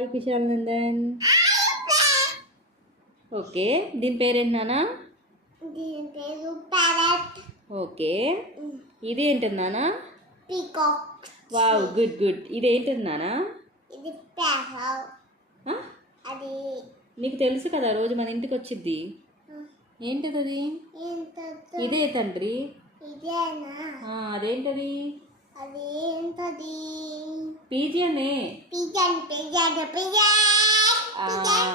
Hi Kushal Nandan. Okay, దీని పేరేంటి నాన్న? దీని పేరు ప్యారెట్. ఓకే, ఇది ఏంటి నాన్న? పీకాక్. Wow, good good. ఇదేంటి నాన్న? ఇది ప్యారట్. అది నీకు తెలుసు కదా, రోజు మన ఇంటికి వచ్చిద్ది. ఏంటిది అది? ఇదే తండ్రి. ఇదేనా? అదేంటది? అది ఏంటది? పీజియనే. Pigeon pigeon pigeon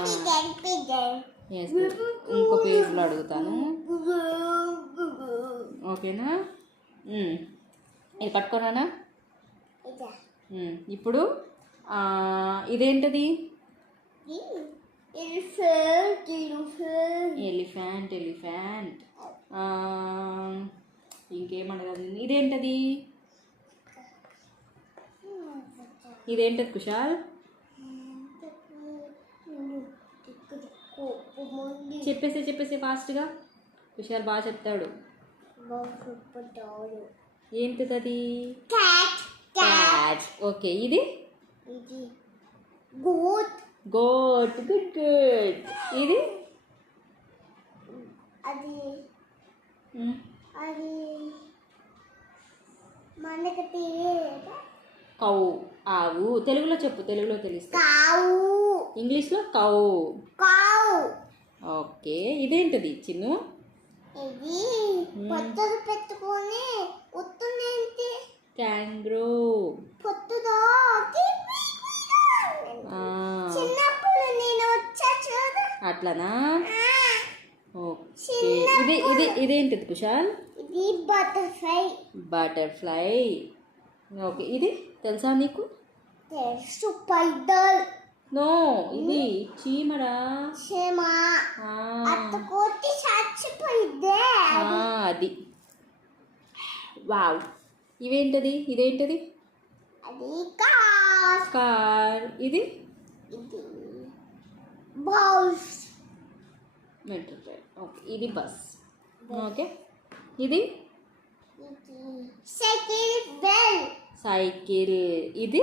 pigeon pigeon. ఇంకో పేజ్లో అడుగుతాను, ఓకేనా? ఇది పట్టుకోనా? ఇప్పుడు ఇదేంటది? ఎలిఫెంట్. ఇంకేమడగదు. ఇదేంటది? ఇదేంటది కుశాల్? చెప్పేసి ఫాస్ట్గా. కుశాల్ బాగా చెప్తాడు. ఏంటిది అది? క్యాట్. ఓకే, ఇది గోట్. Good good. ఇది అది అది మనకి కౌ. ఆవు. తెలుగులో చెప్పు, తెలుగులో తెలుస్తుంది. కావు. ఇంగ్లీష్లో కౌ. కావు. ఓకే, ఇదేంటది చిన్ను? ఇది పొట్టులు పెట్టుకొని ఉత్తునేంటి? క్యాంగ్రూ. పొట్టుదో చిన్నప్పుడు నేను వచ్చా చూడు. అట్లనా? ఓకే, ఇదేంటిది కుశాల్? ఇది బటర్ఫ్లై. ఓకే, ఇది తెలుసా నీకు? తెలుసు. పైదల్. నో, ఇది చీమరా. చీమ. అత్తకోటి చచ్చిపోయిద్దే అది. వావ్. ఇదేంటది? అది కార్. ఇది బస్. Metro train. ఓకే, ఇది బస్. ఓకే, ఇది సైకిల్. ఇది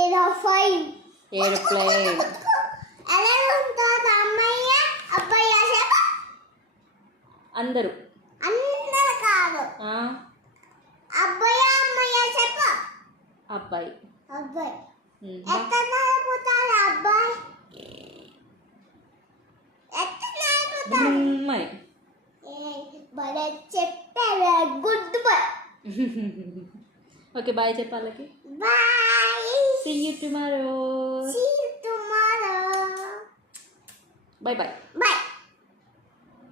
ఏరోప్లేన్. ఎలా ఉంటుంది? అమ్మాయి అబ్బాయి చెప్ప. అందరూ కాదు. అబ్బాయి అమ్మాయి చెప్ప. అబ్బాయి. ఎక్కడ నడుపుతాడు అబ్బాయి? మరి భలే చెప్పారు. Good boy. ఓకే, బాయ్ చెప్పాలకి. Bye. See you tomorrow. See you tomorrow. Bye bye. Bye.